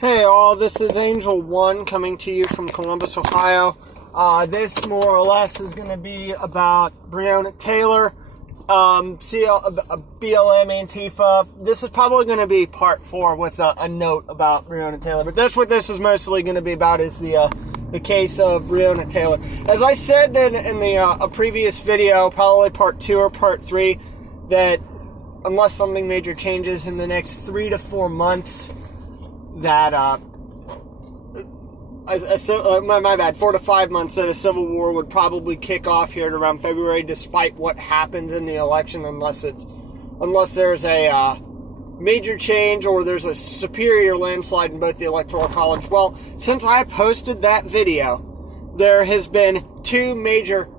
Hey all, this is Angel One coming to you from Columbus, Ohio. This more or less is going to be about Breonna Taylor, BLM Antifa. This is probably going to be part 4 with a note about Breonna Taylor, but that's what this is mostly going to be about, is the case of Breonna Taylor. As I said in a previous video, probably part 2 or part 3, that unless something major changes in the next 3 to 4 months, that 4 to 5 months, that a civil war would probably kick off here at around February, despite what happens in the election, unless there's a major change or there's a superior landslide in both the Electoral College. Well, since I posted that video, there has been 2 major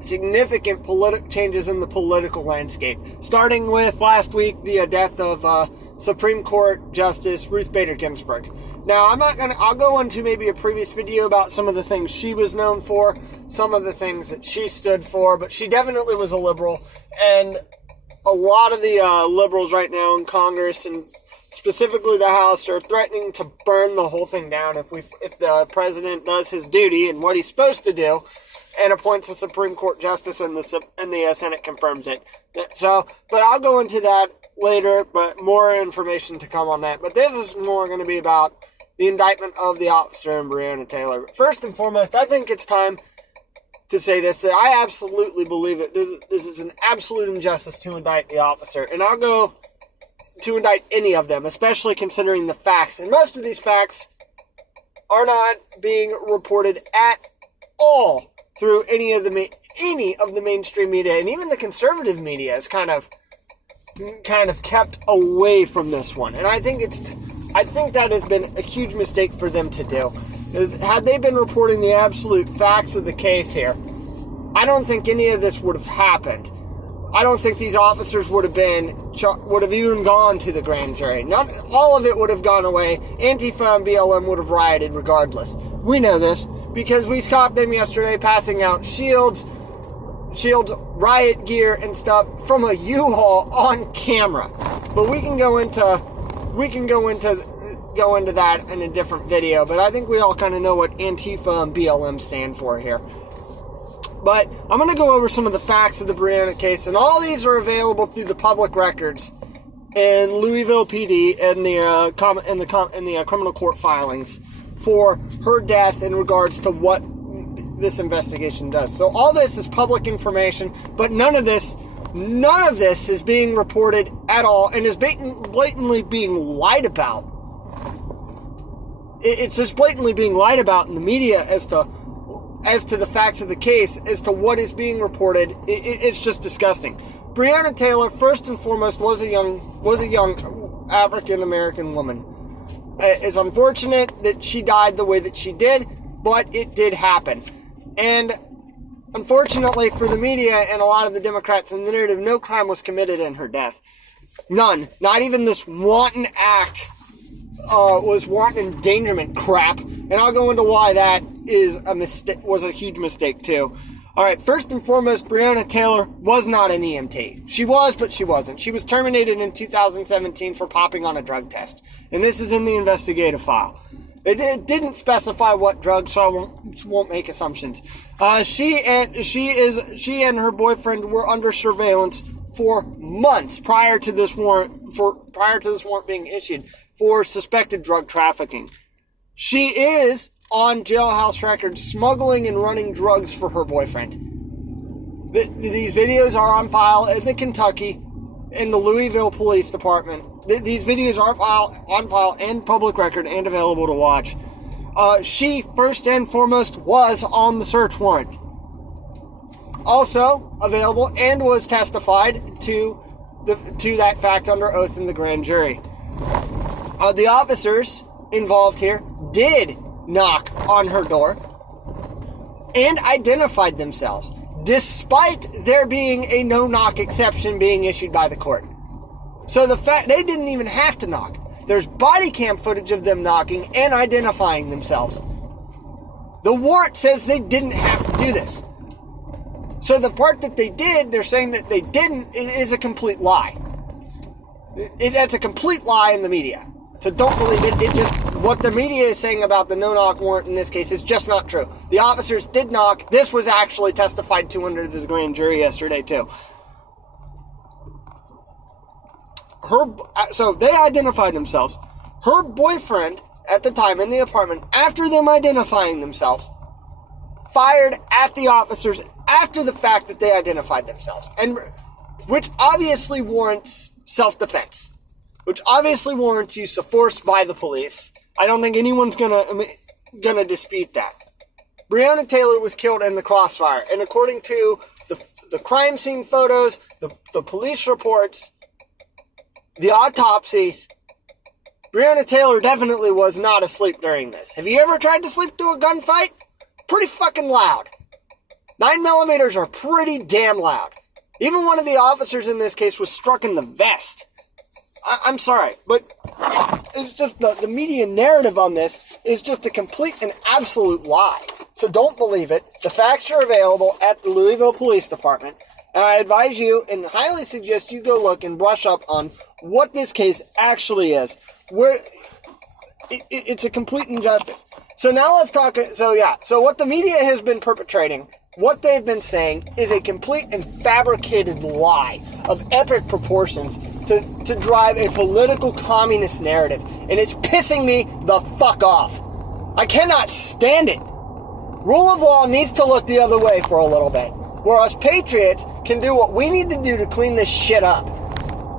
significant changes in the political landscape, starting with last week, the death of Supreme Court Justice Ruth Bader Ginsburg. Now, I'll go into maybe a previous video about some of the things she was known for, some of the things that she stood for, but she definitely was a liberal, and a lot of the liberals right now in Congress, and specifically the House, are threatening to burn the whole thing down if the president does his duty and what he's supposed to do, and appoints a Supreme Court Justice and the Senate confirms it. So, but I'll go into that later, but more information to come on that. But this is more going to be about the indictment of the officer in Breonna Taylor. First and foremost, I think it's time to say this, that I absolutely believe that this is an absolute injustice to indict the officer. And I'll go to indict any of them, especially considering the facts. And most of these facts are not being reported at all through any of the mainstream media, and even the conservative media is kind of kept away from this one. And I think that has been a huge mistake for them to do. Had they been reporting the absolute facts of the case here, I don't think any of this would have happened. I don't think these officers would have even gone to the grand jury. Not all of it would have gone away. Antifa and BLM would have rioted regardless. We know this because we stopped them yesterday passing out shields, riot gear, and stuff from a U-Haul on camera. But we can go into that in a different video. But I think we all kind of know what Antifa and BLM stand for here. But I'm going to go over some of the facts of the Breonna case, and all these are available through the public records in Louisville PD and the criminal court filings for her death in regards to what this investigation does. So all this is public information, but none of this is being reported at all, and is blatantly being lied about. It's just blatantly being lied about in the media as to the facts of the case, as to what is being reported. It's just disgusting. Breonna Taylor, first and foremost, was a young African American woman. It's unfortunate that she died the way that she did, but it did happen. And unfortunately for the media and a lot of the Democrats in the narrative, no crime was committed in her death. None. Not even this wanton act was wanton endangerment crap. And I'll go into why that was a huge mistake too. Alright, first and foremost, Breonna Taylor was not an EMT. She was, but she wasn't. She was terminated in 2017 for popping on a drug test. And this is in the investigative file. It didn't specify what drug, so I won't make assumptions. She and her boyfriend were under surveillance for months prior to this warrant being issued for suspected drug trafficking. She is on jailhouse records smuggling and running drugs for her boyfriend. These videos are on file at the Kentucky in the Louisville Police Department. These videos are on file and public record and available to watch. She, first and foremost, was on the search warrant. Also available and was testified to that fact under oath in the grand jury. The officers involved here did knock on her door and identified themselves, despite there being a no-knock exception being issued by the court. So they didn't even have to knock. There's body cam footage of them knocking and identifying themselves. The warrant says they didn't have to do this. So the part that they did, they're saying that they didn't, is a complete lie. That's a complete lie in the media. So don't believe it. It just, what the media is saying about the no-knock warrant in this case is just not true. The officers did knock. This was actually testified to under the grand jury yesterday, too. So they identified themselves. Her boyfriend, at the time, in the apartment, after them identifying themselves, fired at the officers after the fact that they identified themselves. And which obviously warrants self-defense. Which obviously warrants use of force by the police. I don't think anyone's gonna dispute that. Breonna Taylor was killed in the crossfire, and according to the crime scene photos, the police reports, the autopsies, Breonna Taylor definitely was not asleep during this. Have you ever tried to sleep through a gunfight? Pretty fucking loud. 9mm are pretty damn loud. Even one of the officers in this case was struck in the vest. I'm sorry, but it's just the media narrative on this is just a complete and absolute lie. So don't believe it. The facts are available at the Louisville Police Department. And I advise you and highly suggest you go look and brush up on what this case actually is. Where it's a complete injustice. So now let's talk. So what the media has been perpetrating, what they've been saying, is a complete and fabricated lie of epic proportions to drive a political communist narrative. And it's pissing me the fuck off. I cannot stand it. Rule of law needs to look the other way for a little bit. Where us patriots can do what we need to do to clean this shit up.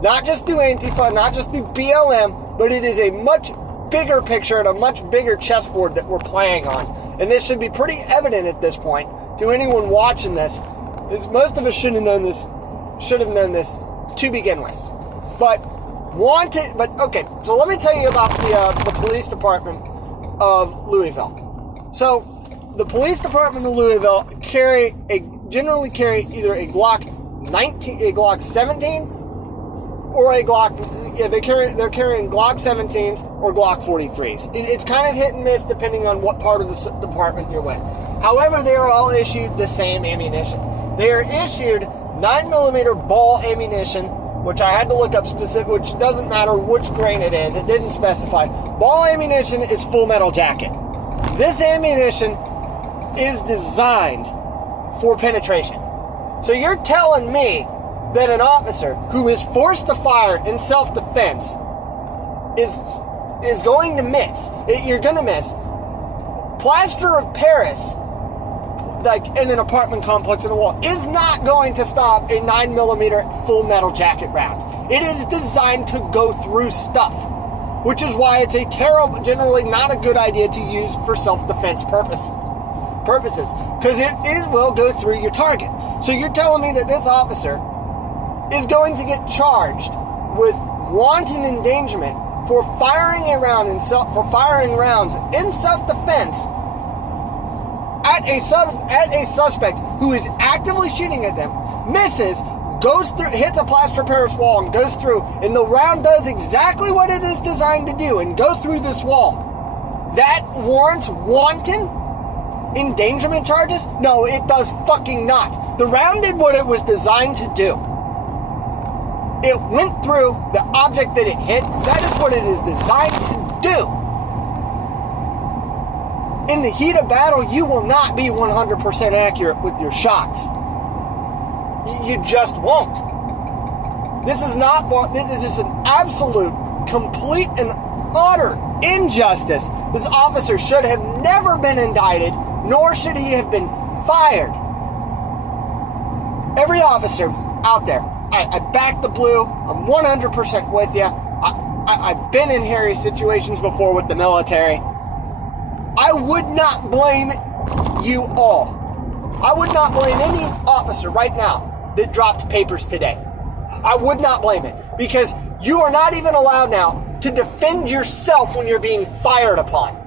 Not just do Antifa, not just do BLM, but it is a much bigger picture and a much bigger chessboard that we're playing on. And this should be pretty evident at this point to anyone watching this. Is most of us should have known this to begin with. Okay, so let me tell you about the police department of Louisville. So, the police department of Louisville generally carry either a Glock 17 or a Glock. Yeah, they're carrying Glock 17s or Glock 43s. It's kind of hit and miss depending on what part of the department you're with. However, they are all issued the same ammunition. They are issued 9mm ball ammunition, which I had to look up which doesn't matter which grain it is. It didn't specify. Ball ammunition is full metal jacket. This ammunition is designed for penetration. So you're telling me that an officer who is forced to fire in self-defense is going to miss. You're going to miss. Plaster of Paris, like in an apartment complex in a wall, is not going to stop a 9mm full metal jacket round. It is designed to go through stuff, which is why it's generally not a good idea to use for self-defense purposes, because it will go through your target. So you're telling me that this officer is going to get charged with wanton endangerment for firing rounds in self-defense at a suspect who is actively shooting at them, misses, goes through, hits a plaster of Paris wall and goes through, and the round does exactly what it is designed to do and goes through this wall. That warrants wanton endangerment charges? No, it does fucking not. The round did what it was designed to do. It went through the object that it hit. That is what it is designed to do. In the heat of battle, you will not be 100% accurate with your shots. You just won't. This is just an absolute, complete, and utter injustice. This officer should have never been indicted, nor should he have been fired. Every officer out there, I back the blue. I'm 100% with you. I've been in hairy situations before with the military. I would not blame you all. I would not blame any officer right now that dropped papers today. I would not blame it, because you are not even allowed now to defend yourself when you're being fired upon.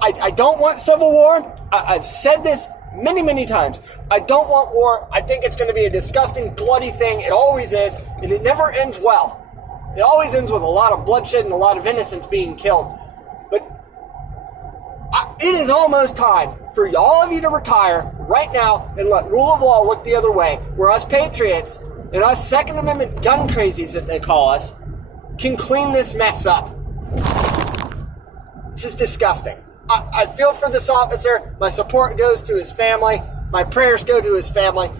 I don't want civil war. I've said this many, many times. I don't want war. I think it's going to be a disgusting, bloody thing. It always is, and it never ends well. It always ends with a lot of bloodshed and a lot of innocents being killed. But it is almost time for all of you to retire right now and let rule of law look the other way, where us patriots and us Second Amendment gun crazies that they call us can clean this mess up. This is disgusting. I feel for this officer. My support goes to his family. My prayers go to his family.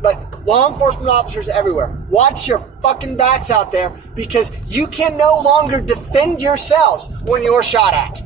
But law enforcement officers everywhere, watch your fucking backs out there, because you can no longer defend yourselves when you're shot at.